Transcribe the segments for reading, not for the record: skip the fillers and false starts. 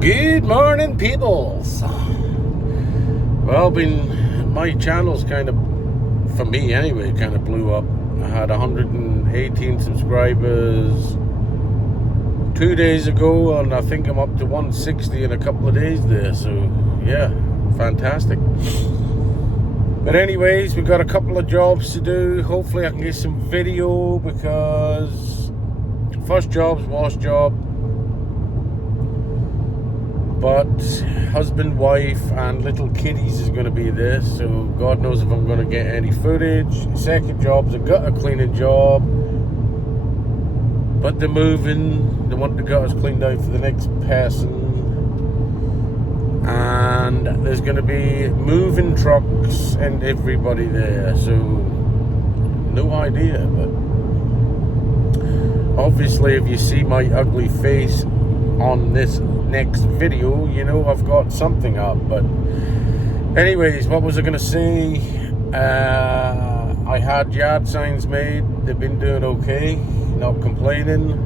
Good morning, peoples. Well, my channel's kind of, for me anyway, kind of blew up. I had 118 subscribers 2 days ago, and I think I'm up to 160 in a couple of days there. So yeah, fantastic. But anyways, we've got a couple of jobs to do. Hopefully I can get some video, because first job's wash job. But husband, wife, and little kiddies is going to be there, so God knows if I'm going to get any footage. Second job's a gutter cleaning job, but they're moving. They want the gutters cleaned out for the next person, and there's going to be moving trucks and everybody there. So no idea, but obviously, if you see my ugly face on this next video, you know I've got something up. But anyways, what was I gonna say? I had yard signs made. They've been doing okay, not complaining.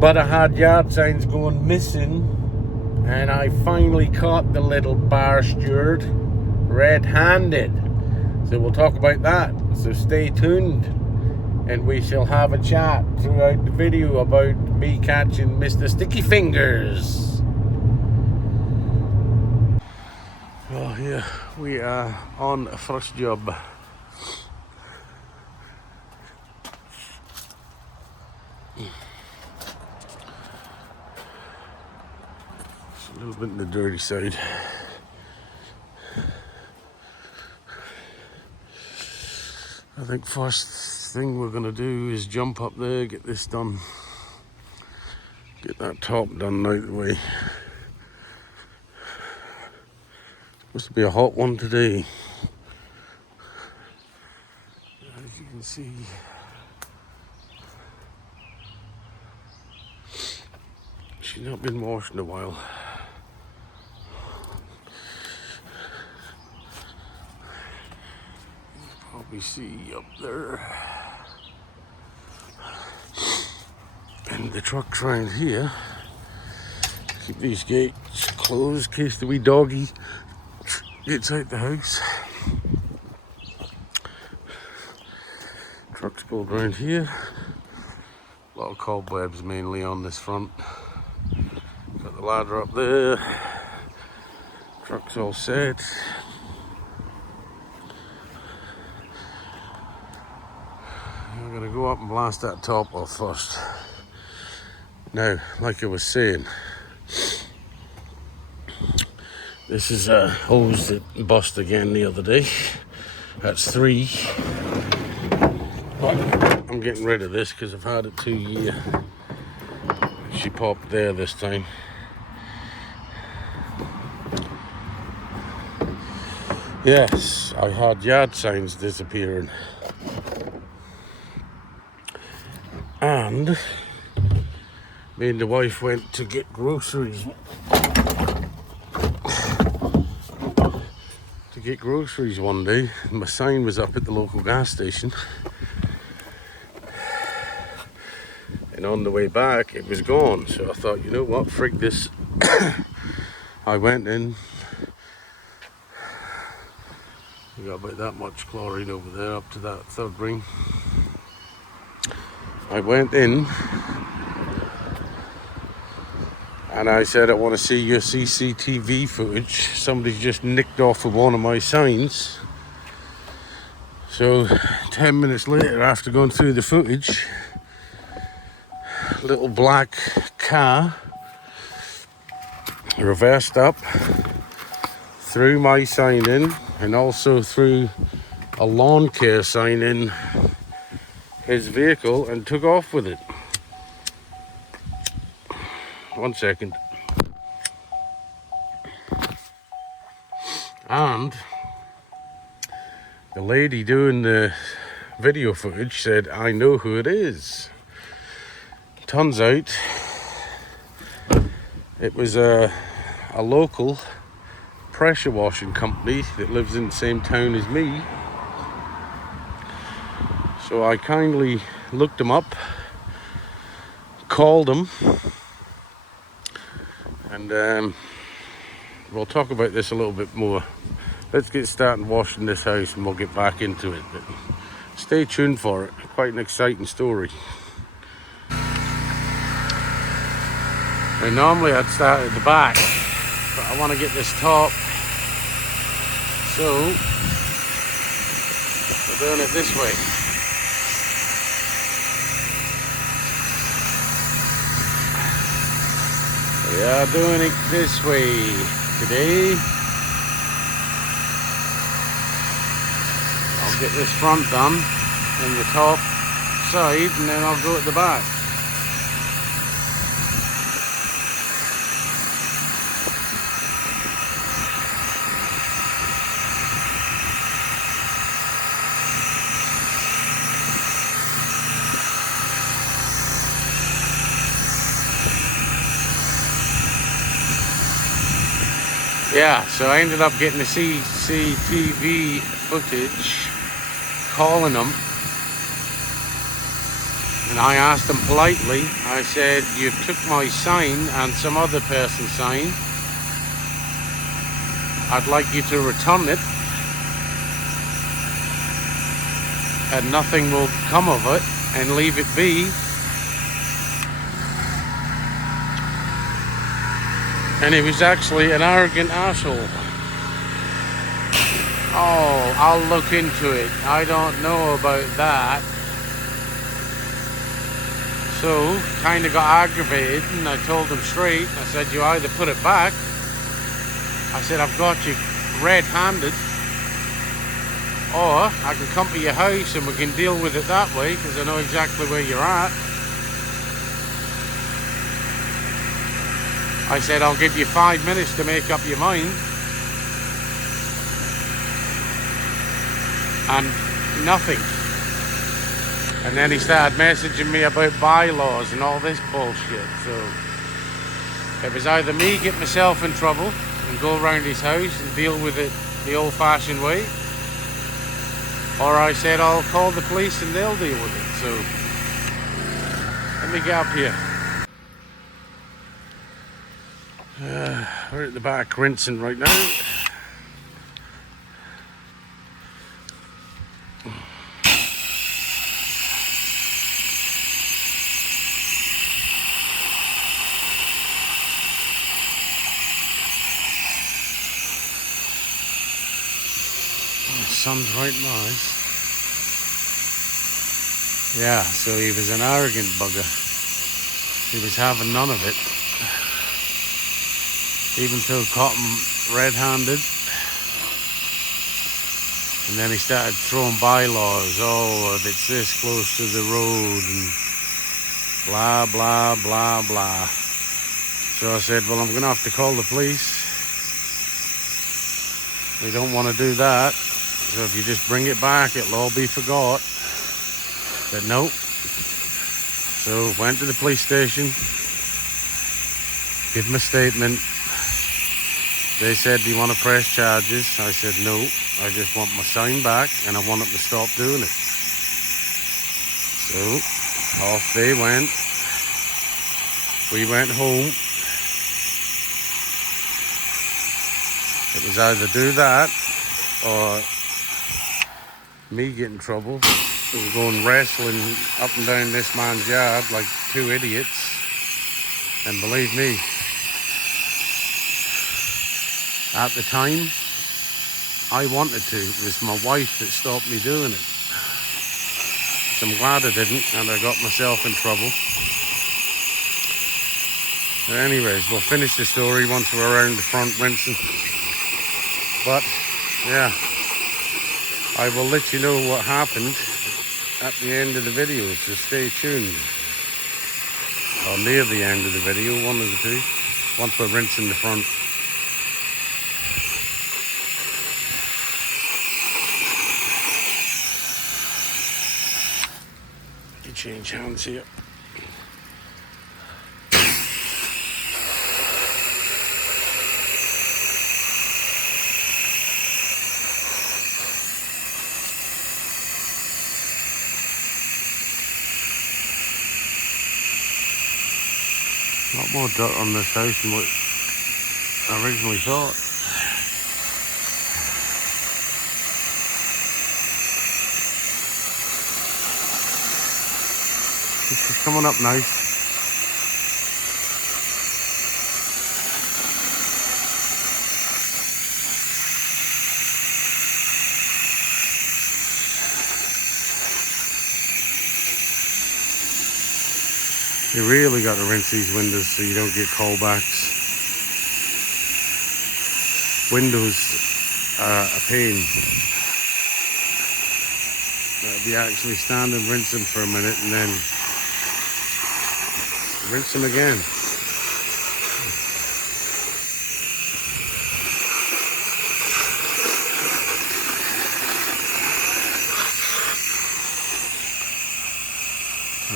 But I had yard signs going missing, and I finally caught the little bar steward red-handed. So we'll talk about that, so stay tuned, and we shall have a chat throughout the video about me catching Mr. Sticky Fingers. Well, here we are on a first job. It's a little bit on the dirty side. I think first thing we're gonna do is jump up there, get this done, get that top done out of the way. Supposed to be a hot one today. As you can see, she's not been washed in a while. Probably see up there. And the truck's around here. Keep these gates closed in case the wee doggy gets out the house. Truck's pulled around here. A lot of cobwebs mainly on this front. Got the ladder up there. Truck's all set. I'm gonna go up and blast that top off first. Now, like I was saying, this is a hose that bust again the other day. That's 3. But I'm getting rid of this because I've had it 2 years. She popped there this time. Yes, I had yard signs disappearing. And me and the wife went to get groceries. One day, and my sign was up at the local gas station. And on the way back, it was gone. So I thought, you know what, frig this. I went in. We got about that much chlorine over there, up to that 3rd ring. I went in. And I said, I want to see your CCTV footage. Somebody's just nicked off of one of my signs. So 10 minutes later, after going through the footage, little black car reversed up, threw my sign in, and also threw a lawn care sign in his vehicle and took off with it. 1 second. And the lady doing the video footage said, I know who it is. Turns out it was a local pressure washing company that lives in the same town as me. So I kindly looked them up, called them, And we'll talk about this a little bit more. Let's get started washing this house and we'll get back into it. But stay tuned for it. Quite an exciting story. Now, normally I'd start at the back, but I want to get this top. So we're doing it this way. We are doing it this way today. I'll get this front done and the top side, and then I'll go at the back. Yeah, so I ended up getting the CCTV footage, calling them, and I asked them politely, I said, you took my sign and some other person's sign. I'd like you to return it, and nothing will come of it, and leave it be. And he was actually an arrogant asshole. Oh, I'll look into it. I don't know about that. So, kind of got aggravated, and I told him straight. I said, you either put it back. I said, I've got you red-handed. Or I can come to your house and we can deal with it that way, because I know exactly where you're at. I said, I'll give you 5 minutes to make up your mind. And nothing. And then he started messaging me about bylaws and all this bullshit. So it was either me get myself in trouble and go around his house and deal with it the old-fashioned way, or I said, I'll call the police and they'll deal with it. So let me get up here. We're at the back rinsing right now. The sun's right nice. Yeah, so he was an arrogant bugger. He was having none of it. Even Phil caught him red-handed. And then he started throwing bylaws. Oh, if it's this close to the road and blah, blah, blah, blah. So I said, well, I'm going to have to call the police. They don't want to do that. So if you just bring it back, it'll all be forgot. But nope. So went to the police station. Give them a statement. They said, do you want to press charges? I said, no, I just want my sign back and I want them to stop doing it. So, off they went. We went home. It was either do that or me get in trouble. We were going wrestling up and down this man's yard like two idiots. And believe me, at the time, I wanted to. It was my wife that stopped me doing it. So I'm glad I didn't, and I got myself in trouble. But anyways, we'll finish the story once we're around the front rinsing. But, yeah, I will let you know what happened at the end of the video, so stay tuned. Or near the end of the video, one of the two, once we're rinsing the front. Change hands here. A lot more dirt on this house than what I originally thought. This is coming up nice. You really got to rinse these windows so you don't get callbacks. Windows are a pain. If you actually stand and rinse them for a minute and then rinse them again.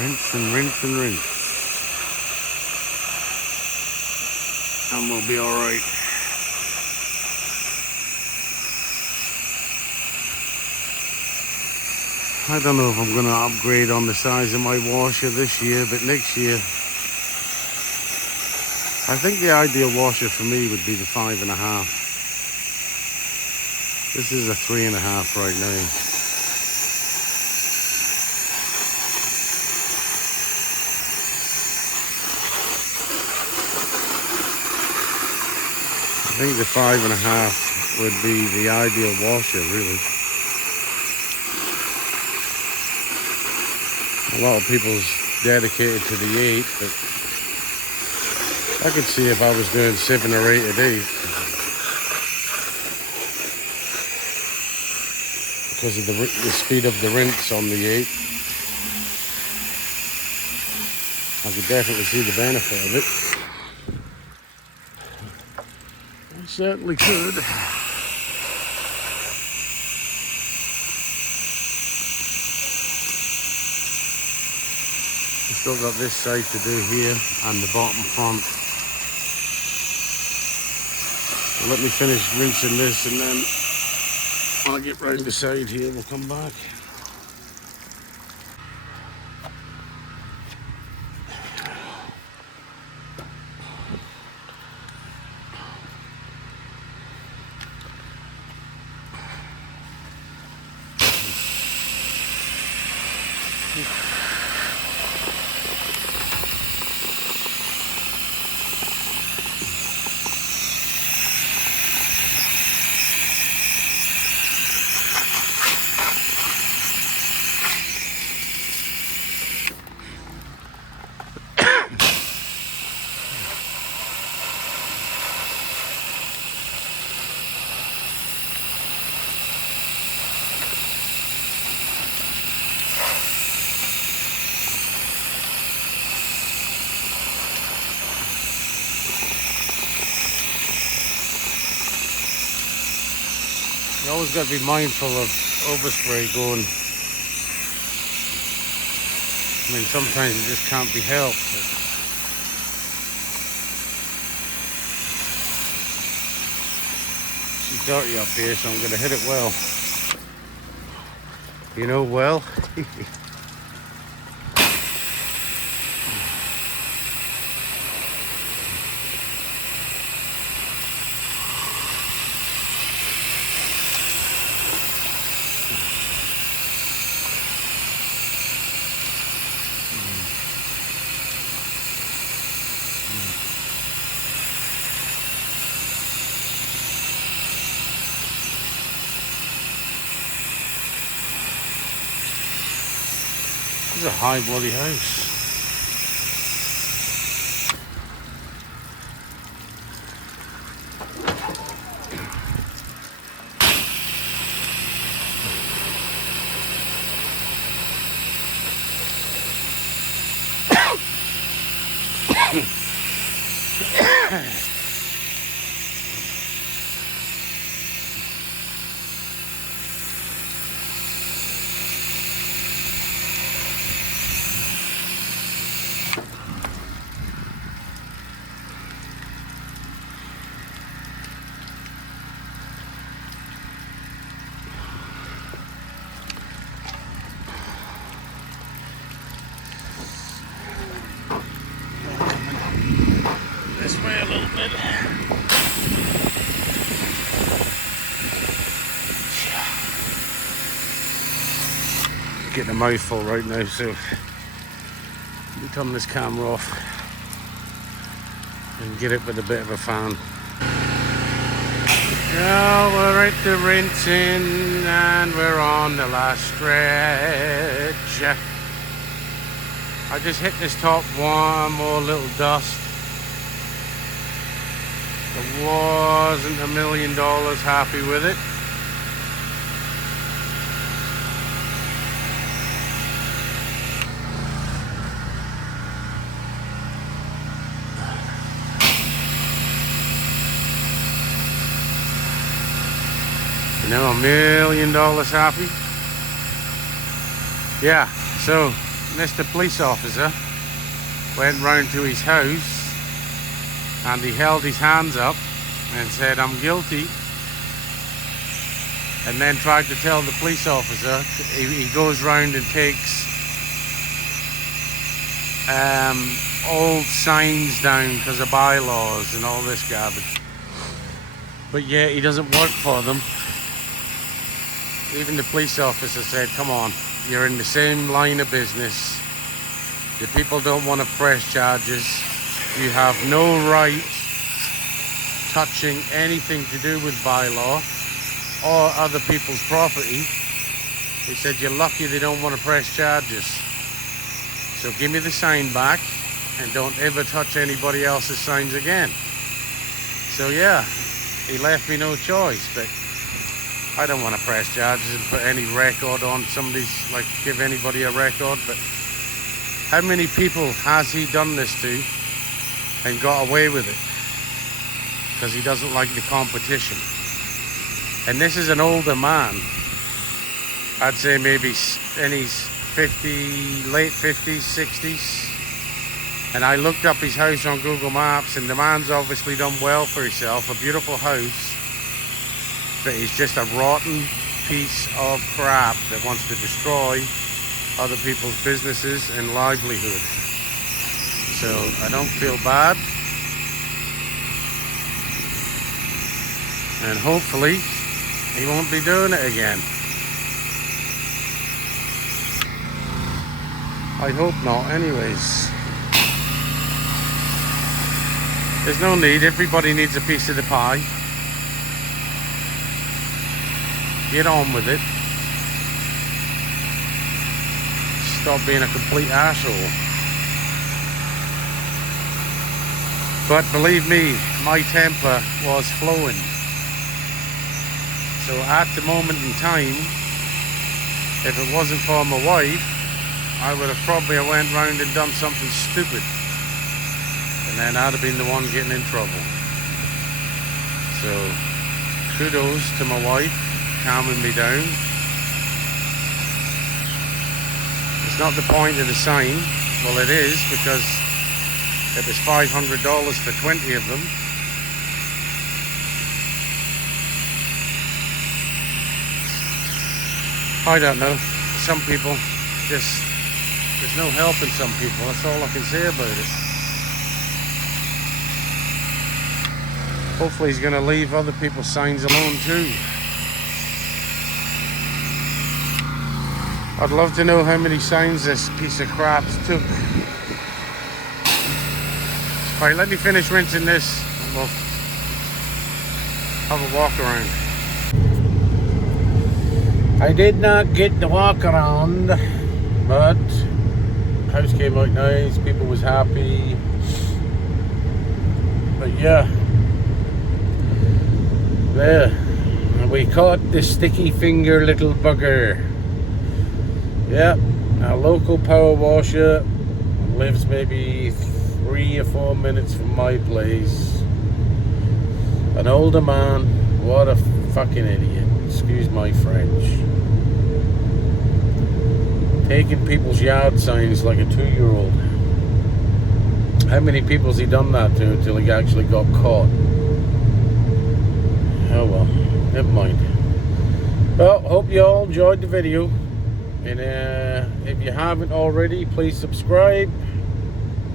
Rinse and rinse and rinse. And we'll be alright. I don't know if I'm going to upgrade on the size of my washer this year, but next year I think the ideal washer for me would be the 5.5. This is a 3.5 right now. I think the 5.5 would be the ideal washer, really. A lot of people's dedicated to the 8, but I could see if I was doing 7 or 8 a day. Because of the speed of the rinse on the 8. I could definitely see the benefit of it. I certainly could. I've still got this side to do here and the bottom front. So let me finish rinsing this and then when I get round the side here we'll come back. You always got to be mindful of overspray going. I mean, sometimes it just can't be helped. It's dirty up here, so I'm going to hit it well. You know, well. This is a high bloody house. This way a little bit. getting a mouthful right now, so let me turn this camera off and get it with a bit of a fan. Yeah, we're at the Rinsing and we're on the last stretch. I just hit this top one more little dust. I wasn't $1 million happy with it. You know, $1 million happy. Yeah, so Mr. Police Officer went round to his house and he held his hands up and said, "I'm guilty," and then tried to tell the police officer. He goes round and takes old signs down because of bylaws and all this garbage, but yeah, he doesn't work for them. Even the police officer said, "Come on, you're in the same line of business. The people don't want to press charges. You have no right touching anything to do with bylaw or other people's property." He said, "You're lucky they don't want to press charges. So give me the sign back and don't ever touch anybody else's signs again." So yeah, he left me no choice, but I don't want to press charges and put any record on somebody's, like, give anybody a record. But how many people has he done this to and got away with it? Because he doesn't like the competition. And this is an older man. I'd say maybe in his 50, late 50s, 60s. And I looked up his house on Google Maps, and the man's obviously done well for himself. A beautiful house. But he's just a rotten piece of crap that wants to destroy other people's businesses and livelihood. So I don't feel bad. And hopefully he won't be doing it again. I hope not anyways. There's no need, everybody needs a piece of the pie. Get on with it. Stop being a complete asshole. But believe me, my temper was flowing. So at the moment in time, if it wasn't for my wife, I would have probably went round and done something stupid. And then I'd have been the one getting in trouble. So kudos to my wife, calming me down. It's not the point of the sign. Well, it is, because it was $500 for 20 of them. I don't know. Some people just, there's no helping some people. That's all I can say about it. Hopefully he's going to leave other people's signs alone too. I'd love to know how many signs this piece of crap took. Alright, let me finish rinsing this and we'll have a walk around. I did not get the walk around, but house came out nice, people was happy. But yeah, there, we caught the sticky finger little bugger. Yeah, a local power washer, lives maybe 3 or 4 minutes from my place. An older man, what a fucking idiot, excuse my French. Taking people's yard signs like a 2-year-old. How many people has he done that to until he actually got caught? Oh well, never mind. Well, hope you all enjoyed the video. And if you haven't already, please subscribe,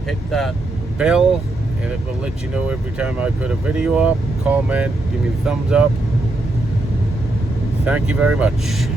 hit that bell, and it will let you know every time I put a video up. Comment, give me a thumbs up. Thank you very much.